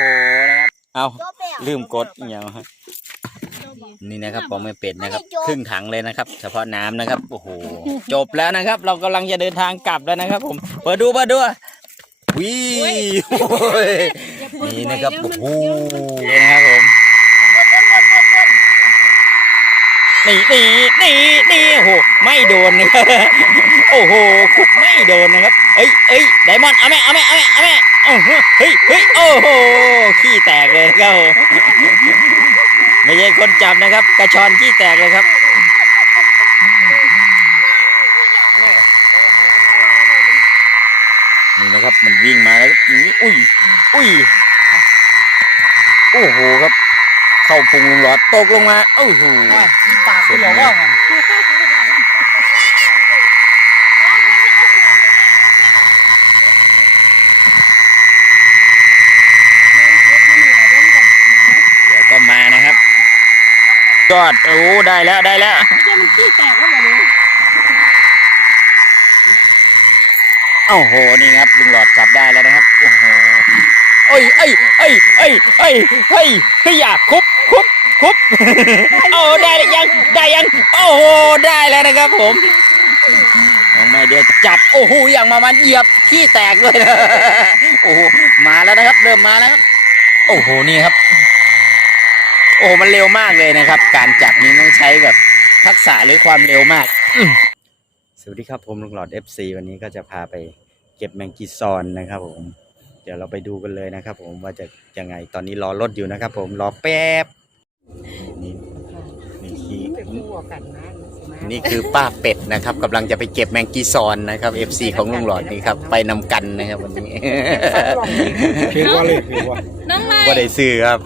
โหนะครับ เอาจบแล้วลืมกดอหย่างฮะนี่นะครับปองไม่เป็ดนะครับ ครึ่งถังเลยนะครับ เฉพาะน้ำนะครับ โอ้โห จบแล้วนะครับ เรากำลังจะเดินทางกลับแล้วนะครับ ผม เปิดดูเปิดดูวิโอ้ยนี่นะครับ โอ้โหนะครับผมนี่นี่นี่นี่โอ้โห ไม่โดนนะครับ โอ้โหขุดไม่โดนนะครับ เอ้ยเอ้ยไดมอนด์เอาแม่เอาแม่เอาแม่เอาแม่โอ้โห เฮ้ยเฮ้ยโอ้โหขี้แตกเลยนะครับผมไม่ใช่คนจับนะครับ กระชอนขี้แตกเลยครับนี่นะครับมันวิ่งมาแล้วนี่อุ้ยอุ้ยโอ้โหครับ เข้าพุงลุงหลอดตกลงมาโอ้โหปากเดียวว่ามัน เดี๋ยวก็มานะครับ ยอดโอ้ได้แล้วได้แล้วไม่ใช่มันขี้แตกแล้วเหรอเนี่ยโอ้โหนี่ครับลุงหลอดจับได้แล้วนะครับโอ้โหเอ้ยเอ้ยเอ้ยเอ้ยเอ้ยเฮ้ยเฮ้ยอย่าคุบคุบคุบโอ้ได้หรือยังได้ยังโอ้โหได้แล้วนะครับผมน้องไม่เดียวจับโอ้โหอย่างมามันเหยียบขี้แตกเลยนะโอ้โหมาแล้วนะครับ เริ่มมาแล้วครับโอ้โหนี่ครับ โอ้โหมันเร็วมากเลยนะครับ การจับนี้ต้องใช้แบบทักษะหรือความเร็วมาก สวัสดีครับผมลุงหลอด FC วันนี้ก็จะพาไปเก็บแมงกีซอนนะครับผมเดี๋ยวเราไปดูกันเลยนะครับ ผมว่าจะยังไงตอนนี้รอรถอยู่นะครับผมรอแป๊บนี่นี่คือเป็นคู่กันนะนี่คือป้าเป็ดนะครับกำลังจะไปเก็บแมงกีซอนนะครับ FC ของลุงหลอดนี่ครับไปนำกันนะครับวันนี้เพียงว่าเลยเพียงว่าน้องไม้ก็ได้ซื้อครับ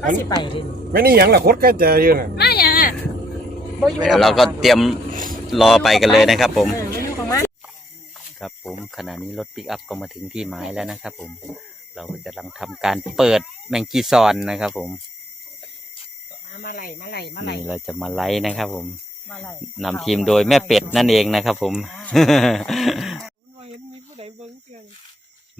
เขาสิไปดิไม่นี่หยังหรอโคตรใกล้จะอยู่น่ะมาอย่างอะเดี๋ยวเราก็เตรียมรอไปกันเลยนะครับ ผม เออไม่รู้ของมันครับผมขณะนี้รถปิกอัพก็มาถึงที่หมายแล้วนะครับ ผม เราก็จะกำลังทำการเปิดแมงกีซอนนะครับ ผมมามาไหลมาไหลมาไหลนี่เราจะมาไลฟ์นะครับ ผมมาไหลนำทีมโดยแม่เป็ดนั่นเองนะครับ ผมมีผู้ใดเบิ่งเตือน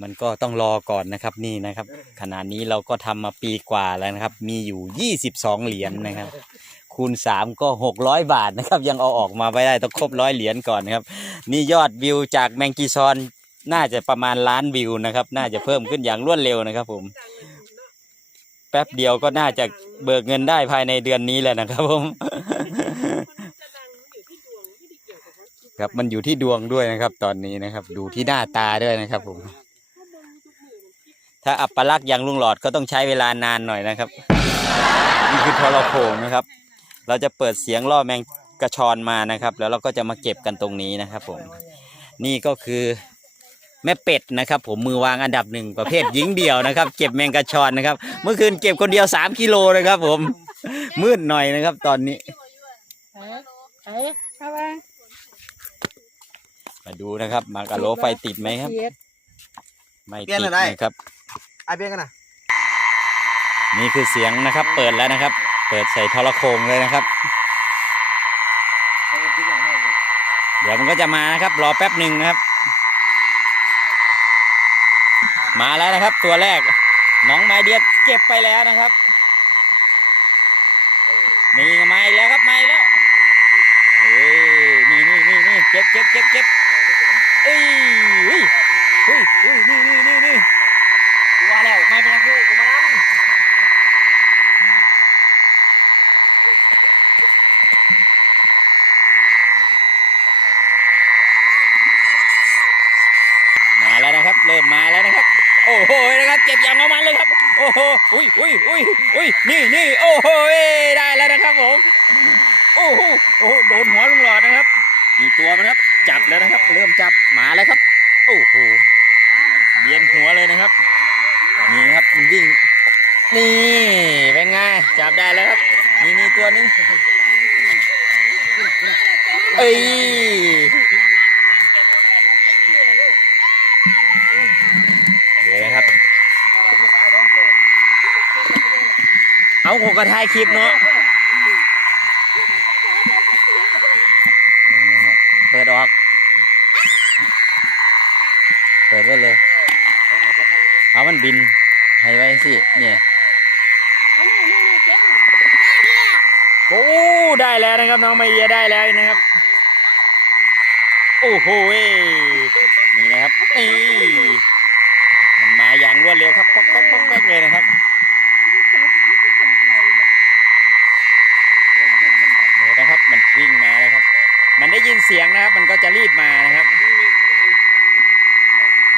มันก็ต้องรอก่อนนะครับนี่นะครับ ขณะนี้เราก็ทำมาปีกว่าแล้วนะครับ มีอยู่ยี่สิบสองเหรียญนะครับ คูณสามก็หกร้อยบาทนะครับ ยังเอาออกมาไม่ได้ต้องครบร้อยเหรียญก่อนนะครับ นี่ยอดวิวจากแมงกีซอนน่าจะประมาณล้านวิวนะครับ น่าจะเพิ่มขึ้นอย่างรวดเร็วนะครับ ผม แป๊บเดียวก็น่าจะเบิกเงินได้ภายในเดือนนี้แหละนะครับ ผมครับมันอยู่ที่ดวงด้วยนะครับ ตอนนี้นะครับ ดูที่หน้าตาด้วยนะครับผม ถ้าอัปลักษณ์อย่างลุงหลอดก็ต้องใช้เวลานานหน่อยนะครับ นี่คือทรโขงนะครับ เราจะเปิดเสียงล่อแมงกระชอนมานะครับ แล้วเราก็จะมาเก็บกันตรงนี้นะครับผม นี่ก็คือแม่เป็ดนะครับ ผมมือวางอันดับหนึ่งประเภทหญิงเดี่ยวนะครับ เก็บแมงกระชอนนะครับ เมื่อคืนเก็บคนเดียวสามกิโลนะครับ ผมมืดหน่อยนะครับ ตอนนี้มาดูนะครับมากะโลไฟติดไหมครับ ไม่ติดนะครับ ไอเบี้ยกันนะนี่คือเสียงนะครับ เปิดแล้วนะครับ เปิดใส่ทรโขงเลยนะครับ เดี๋ยวมันก็จะมานะครับ รอแป๊บหนึ่งนะครับ มาแล้วนะครับ ตัวแรกน้องไม้เดียดเก็บไปแล้วนะครับนี่มาอีกแล้วครับมาอีกแล้วเฮ้ยนี่นี่นี่นี่เก็บเก็บเก็บเก็บเอ้ยเฮ้ยเฮ้ยนี่นี่นี่นี่ แล้วไม่เป็นไรกูกูมานั่งมาแล้วนะครับ เริ่มมาแล้วนะครับ โอ้โหนะครับเก็บอย่างเอามันเลยครับ โอ้โหอุ้ยอุ้ยอุ้ยอุ้ยนี่นี่โอ้โหได้แล้วนะครับผมโอ้โหโอ้โหโดนหัวลุงหลอดนะครับมีตัวมันครับ จับแล้วนะครับ เริ่มจับมาแล้วครับ โอ้โหเบียนหัวเลยนะครับ นี่ครับมันวิ่ง นี่เป็นไงจับได้แล้วครับนี่นี่ตัวนึงเอ้ยเดี๋ยวนะครับ เอาผมก็ถ่ายคลิปเนาะเปิดออก เปิดไว้เลย เอามันบิน สิเนี่ยเอานี่นี่นี่เก็บนี่โอ้ได้แล้วนะครับน้องไมเดียได้แล้วนะครับโอ้โหเว้ยนี่นะครับนี่มันมาอย่างรวดเร็วครับป๊อกป๊อกป๊อกแป๊กเลยนะครับที่เก็บที่เก็บใส่เนี่ยโอ้นะครับมันวิ่งมาเลยครับ มันได้ยินเสียงนะครับ มันก็จะรีบมานะครับ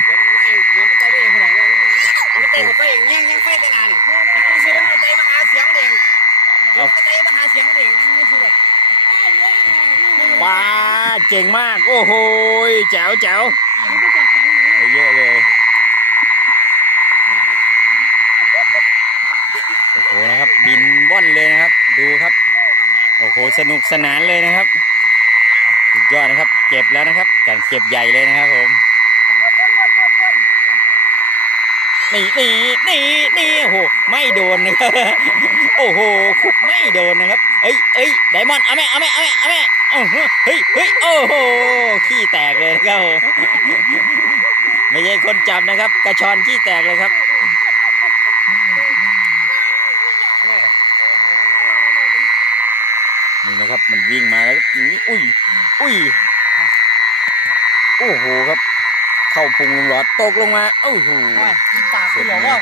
เดี๋ยวมันไม่เดี๋ยวมันใจได้เองขนาดนั้นมันใจ กับไฟเองยังยังไฟแต่นานนี่ยังไม่ซื้อมันใจมาหาเสียงเองเดี๋ยวมันใจมาหาเสียงมันเองยังไม่ซื้อเลยว้าเจ๋งมาก โอ้โหแจ๋วแจ๋วเยอะเลยโอ้โหนะครับบินว่อนเลยนะครับ ดูครับโอ้โหสนุกสนานเลยนะครับสุดยอดนะครับ เก็บแล้วนะครับการเก็บใหญ่เลยนะครับผม นี่นี่นี่นี่โอ้โหไม่โดนนะครับโอ้โหคุบไม่โดนนะครับเอ้ยเอ้ยไดมอนด์เอาแม่เอาแม่เอาแม่เอาแม่เฮ้ยเฮ้ยโอ้โหขี้แตกเลยนะครับไม่ใช่คนจับนะครับ กระชอนขี้แตกเลยครับนี่นะครับมันวิ่งมาแล้วนี่อุ้ยอุ้ยโอ้โหครับ เข้าพุงลุงหลอดตกลงมาโอ้โหปากคุณหลอว่าง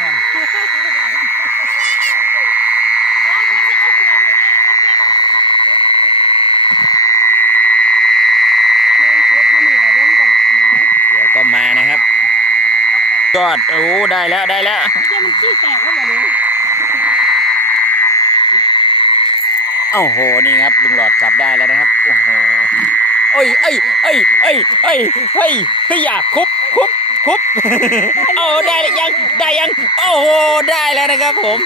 เดี๋ยวก็มานะครับยอดโอ้ได้แล้วได้แล้วเดี๋ยวมันขี้แตกแล้วแบบนี้โอ้โหนี่ครับลุงหลอดจับได้แล้วนะครับโอ้โหเอ้ยเอ้ยเอ้ยเอ้ยเอ้ยเฮ้ยเฮ้ยอย่าคุบ คุบคุบโอ้ได้แล้วยังได้ยังโอ้โหได้แล้วนะครับผม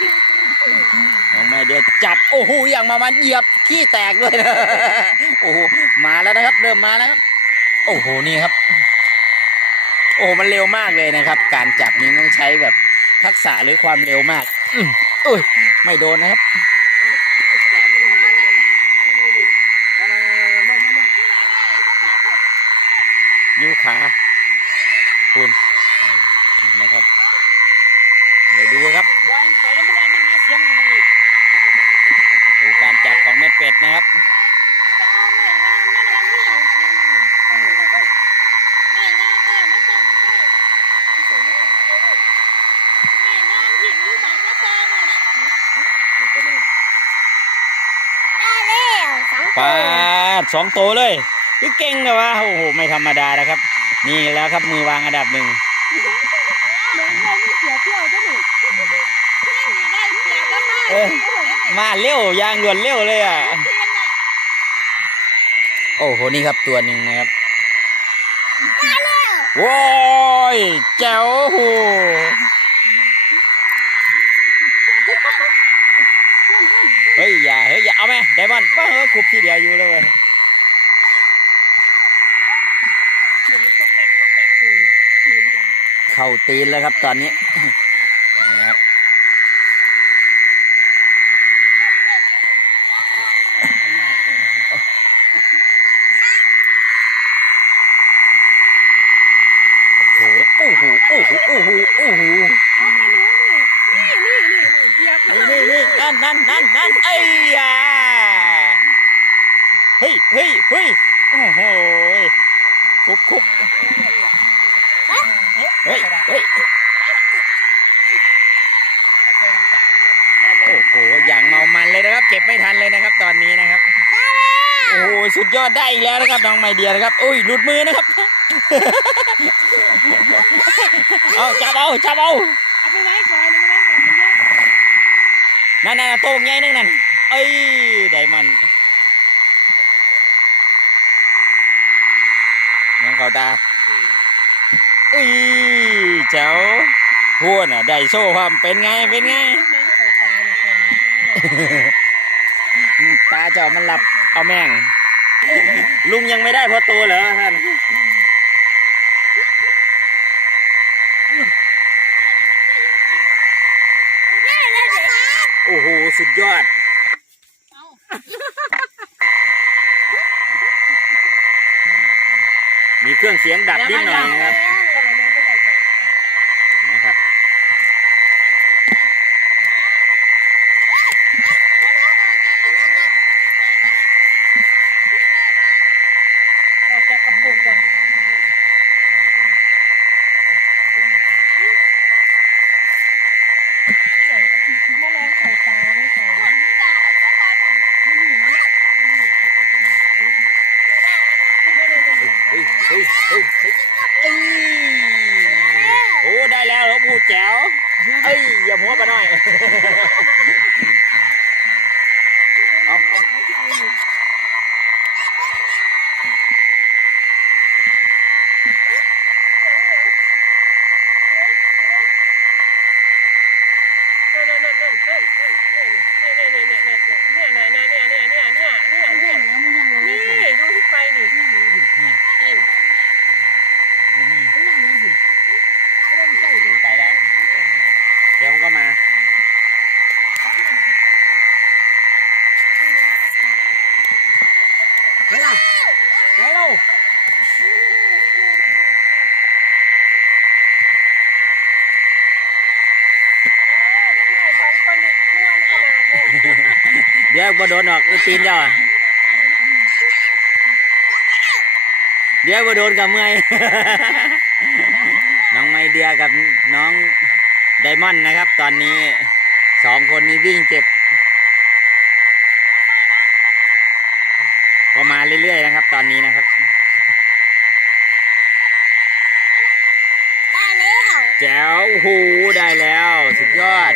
น้องไม่เดี๋ยวจับโอ้โหอย่างมามันเหยียบขี้แตกด้วยนะโอ้โหมาแล้วนะครับ เริ่มมาแล้วครับ โอ้โหนี่ครับ โอ้โหมันเร็วมากเลยนะครับ การจับนี้ต้องใช้แบบทักษะหรือความเร็วมากอืมเอ้ยไม่โดนนะครับ ยูขาคุณนะครับเดี๋ยวดูครับดูการจับของแม่เป็ดนะครับ ปาดสองตัวเลยคือเก่งเลยวะโอ้โหไม่ธรรมดานะครับ นี่แล้วครับมือวางอันดับหนึ่งเหมือนเราไม่เสียเที่ยวจ้ะหนูเออมาเร็วยางด่วนเร็วเลยอะโอ้โหนี่ครับตัวหนึ่งนะครับว้ายแจ๋วโห ฮ้ยอย่าเฮ้ยอย่าเอาไหมไดมอนด์ป้าเฮ้ยคุบทีเดียวอยู่เลยเว้ยเหมือนมันตกแตกตกแตกเลยคืนเดียเข่าตีนแล้วครับตอนนี้นะครับ โอ้โห โอ้โห โอ้โห โอ้โห โอ้โห เอาไปหนูนี่นี่นี่นี่นี่เหยียบ นี่นี่นี่นั่นนั่นนั่นนั่นเอ้ยอะเฮ้ยเฮ้ยเฮ้ยโอ้โห คุบคุบเฮ้ยเฮ้ยโอ้โหอย่างเมามันเลยนะครับ เก็บไม่ทันเลยนะครับ ตอนนี้นะครับโอ้โหสุดยอดได้อีกแล้วนะครับน้องไมเดียนะครับอุ้ยหลุดมือนะครับเอาจับเอาจับเอาเอาไปไว้ก่อนเอาไปไว้ก่อนมันเยอะนั่นนั่นโต้งใหญ่นึงนั่นเอ้ยไดมันยั เขาตาอุ้ยเจ้าพวนอะได้โซ่ความเป็นไงเป็นไง ตาเจ้ามันหลับเอาแม่ง ลุงยังไม่ได้พอตัวเหรอท่านโอ้โห สุดยอด เครื่องเสียงดับนิดหน่อยนะครับนะครับออกจากกระปุกก่อน หัวไปหน่อยเอาเอานั่นนั่นนั่นนั่นนั่นนี่นี่นี่นี่นี่เนี่ยเนี่ยเนี่ยเนี่ยเนี่ยเนี่ยเนี่ยเนี่ยนี่ดูที่ไฟนี่ไปแล้วเดี๋ยวมันก็มา ไปละไปเรา สองคนนี่ม้วนขนาดเลย เดี๋ยวบ่โดนออกไอ้ตีนเจ้าอะเดี๋ยวบ่โดนกับเมื่อยน้องไมเดียกับน้องไดมอนด์นะครับ ตอนนี้สองคนนี้วิ่งเก็บ ก็มาเรื่อยๆนะครับ ตอนนี้นะครับ ได้แล้วแจ๋วโอ้โหได้แล้ว สุดยอด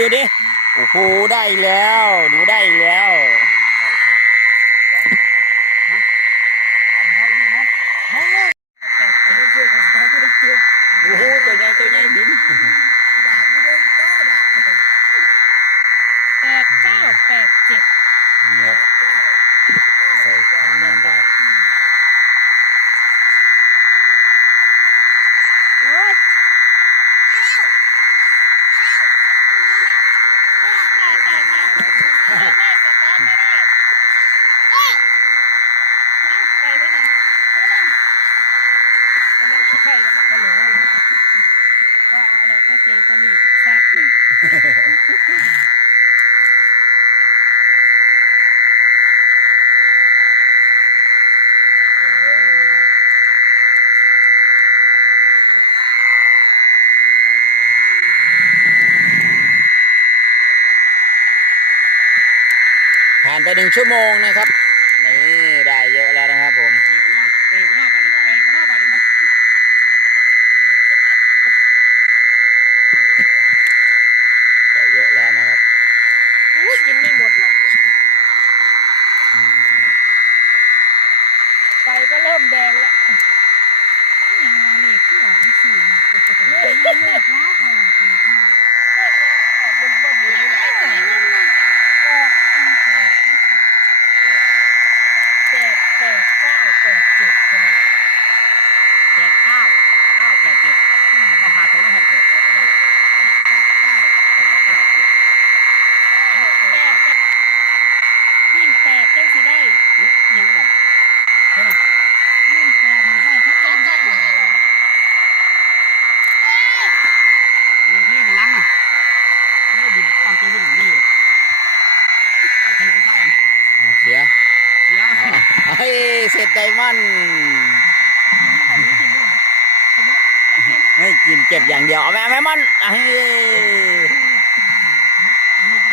ดูดิ โอ้โห ได้แล้ว หนูได้แล้ว โอ้โห ตัวใหญ่ตัวใหญ่บิ ก็เจ๊ตัวนี้แซ่บเลยผ่านไปหนึ่งชั่วโมงนะครับ นี่ได้เยอะแล้วนะครับผม เก็บเนาะเก็บเนาะบัดนี้เก็บเนาะบัดนี้ ได้เยอะแล้วนะครับ อุ้ยกินไม่หมด อืม ไฟก็เริ่ มแดงแล้วเลขที่ออกสี่เลขเลขแล้วก็ออกเลขห้าออกบนบนนี้แหละออกแปดแปดเก้าแปดเจ็ดใช่ไหม แปดเก้าเก้าแปดเจ็ดเอาหาตัวละหกเจ็ดเก้าเก้าเก้าเก้าแปดเจ็ด แปดวิ่งแปดจังสิได้ เอ๊ะยังบัด เล่นแปดได้ทั้งวันได้ มีที่ข้างหลังอะนี่ดินอ้อมจะวิ่งนี่อยู่ไอ้ที่กูใส่ เอาเสีย เสีย เอาเอา เฮ้ยเสร็จไดมอนด์อันนี้กินนู่นกินนู่นไม่กินเก็บอย่างเดียวเอาไหมเอาไหมมอนเฮ้ย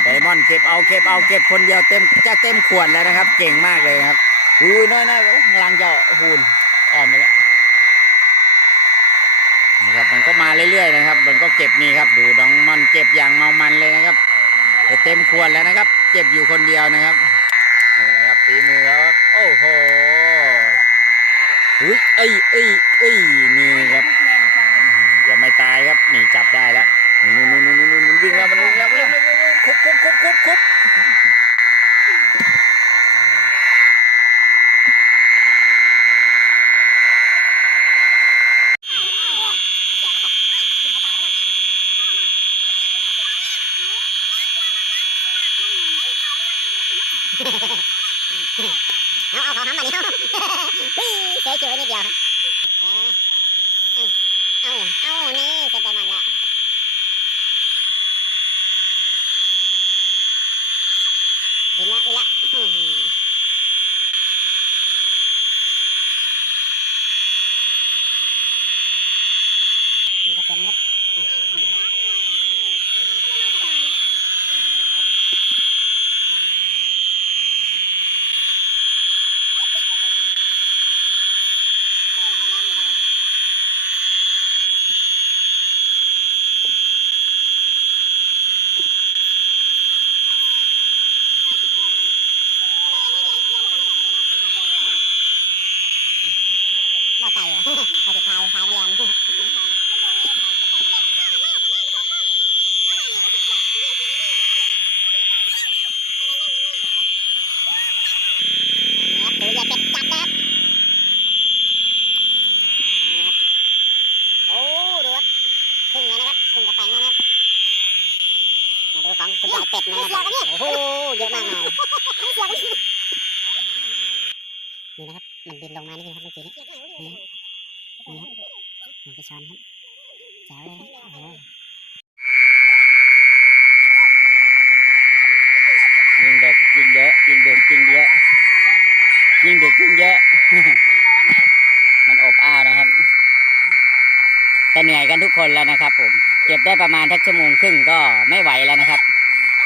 ไดมอนด์เก็บเอาเก็บเอาเก็บคนเดียวเต็มจะเต็มขวดแล้วนะครับ เก่งมากเลยนะครับอุ้ยน้อยๆข้างหลังจะหูนอ่อนไปแล้วนะครับมันก็มาเรื่อยๆนะครับ มันก็เก็บนี่ครับดูน้องมอนเก็บอย่างเมามันเลยนะครับแต่เต็มขวดแล้วนะครับ เก็บอยู่คนเดียวนะครับ นี่นะครับตีมือครับโอ้โหอุ้ยเอ้ยเอ้ยเอ้ยนี่ครับทุกแรงตายอืมยังไม่ตายครับนี่จับได้แล้วนู่นนู่นนู่นนู่นมันวิ่งแล้วมันวิ่งแล้วเร็วเร็วเร็วเร็วคุบคุบคุบคุบคุบ เอาเอาของหำมานี่เอา เฮ้ยเสียจุยนิดเดียวเอาเอาเอานี่เสร็จไปหมดแล้วบินละบินละอื้อหือนี่ก็เต็มแล้วบ่ไก่เหรอเขาจะทายทายแรง ตัวใหญ่เป็ดจับนะครับโอ้ดูครับครึ่งแล้วนะครับครึ่งกระแปงแล้วนะครับมาดูของคุณยายเป็ดนะครับโอ้โหเยอะมากมายนี่นะครับมันบินลงมานี่นะครับเมื่อกี้นี้นี่ครับนี่ครับมันกระ ชอนครับแจ๋วเลยโอ้โหยิงเด็กยิงเยอะยิงเด็กยิงเยอะยิงเด็กยิงเยอะ มันอบอ้าวนะครับแต่เหนื่อยกันทุกคนแล้วนะครับ ผมเก็บได้ประมาณทักชั่วโมงครึ่งก็ไม่ไหวแล้วนะครับ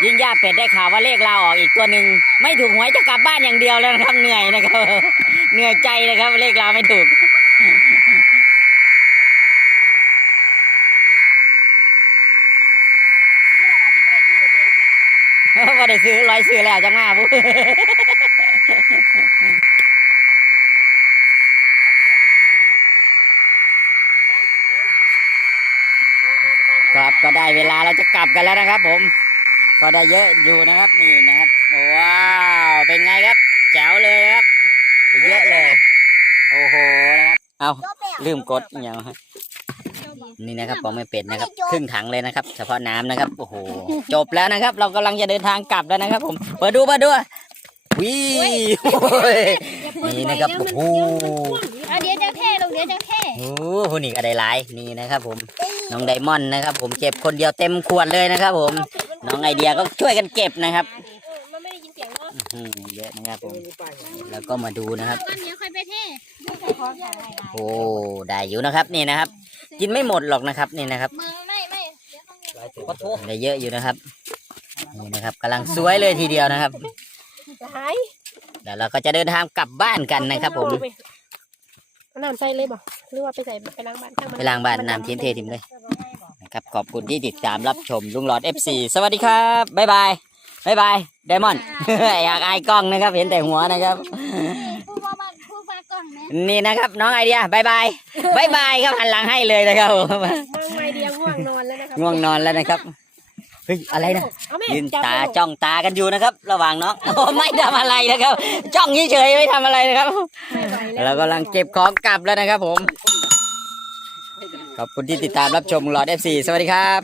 ยิ่งย่าเป็ดได้ข่าวว่าเลขเราออกอีกตัวหนึ่งไม่ถูกหวยจะกลับบ้านอย่างเดียวแล้วนะครับ เหนื่อยนะครับ เหนื่อยใจนะครับเลขเราไม่ถูก พอได้ซื้อร้อยซื้อแล้วจังมาปุ๊ครับก็ได้เวลาเราจะกลับกันแล้วนะครับ ผม ก็ได้เยอะอยู่นะครับนี่นะครับว้าวเป็นไงครับ แจ๋วเลยครับ เยอะเลย โอ้โหนะครับ เอาลืมกดอย่างฮะ นี่นะครับปองไม่เป็ดนะครับ ครึ่งถังเลยนะครับ เฉพาะน้ำนะครับโอ้โหจบแล้วนะครับ เรากำลังจะเดินทางกลับแล้วนะครับ ผมเปิดดูเปิดดูวิโอ้ยนี่นะครับโอ้โหเอาเดี๋ยวจะแพ้ลงเดี๋ยวจะแพ้โอ้โหนี่อะไรหลายนี่นะครับ ผมน้องไดมอนด์นะครับ ผมเก็บคนเดียวเต็มขวดเลยนะครับ ผมน้องไอเดียก็ช่วยกันเก็บนะครับมันไม่ได้ยินเสียงเนาะอื้อหือเยอะนะครับผม แล้วก็มาดูนะครับก้อนเดี๋ยวค่อยไปเท่โอ้ได้อยู่นะครับนี่นะครับ กินไม่หมดหรอกนะครับนี่นะครับมือไม่ไม่เดี๋ยวต้องเรียนได้เยอะอยู่นะครับนี่นะครับกำลังสวยเลยทีเดียวนะครับหายเดี๋ยวเราก็จะเดินทางกลับบ้านกันนะครับผมเอาน้ำใส่เลยบ่หรือว่าไปใส่ไปล้างบ้านข้างมันไปล้างบ้านน้ำทิ้งเททิ้งเลยนะครับขอบคุณที่ติดตามรับชมลุงหลอด FC สวัสดีครับบ๊ายบายบ๊ายบายไดมอนด์อยากอายกล้องนะครับ เห็นแต่หัวนะครับ ผู้ว่าบ้านผู้ว่ากล้อง นะนี่นะครับ น้องไอเดียบายบายบายบายครับหันหลังให้เลยนะครับผมมองไอเดียง่วงนอนแล้วนะครับง่วงนอนแล้วนะครับเฮ้ยอะไรนะเอาแม่ยืนจับตาลูกจ้องตากันอยู่นะครับ ระหว่างน้องโอ้ไม่ทำอะไรนะครับ จ้องเฉยๆไม่ทำอะไรนะครับไม่ไหวแล้วเรากำลังเก็บของกลับแล้วนะครับผมขอบคุณที่ติดตามรับชมหลอด FC สวัสดีครับ